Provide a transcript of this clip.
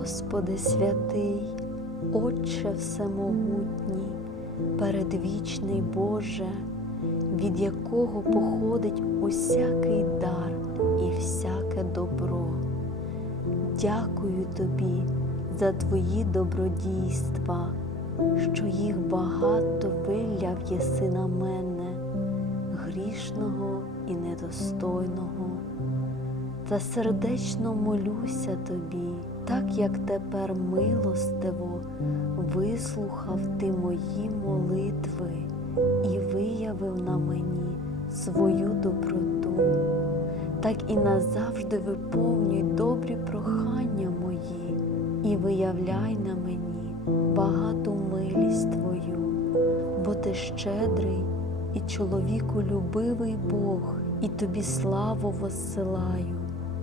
Господи святий, Отче Всемогутній, передвічний Боже, від якого походить усякий дар і всяке добро. Дякую Тобі за Твої добродійства, що їх багато виляв єси на мене, грішного і недостойного. Та сердечно молюся тобі, так як тепер милостиво вислухав ти мої молитви і виявив на мені свою доброту, так і назавжди виповнюй добрі прохання мої і виявляй на мені багату милість Твою, бо ти щедрий і чоловіку любивий Бог, і тобі славу воссилаю,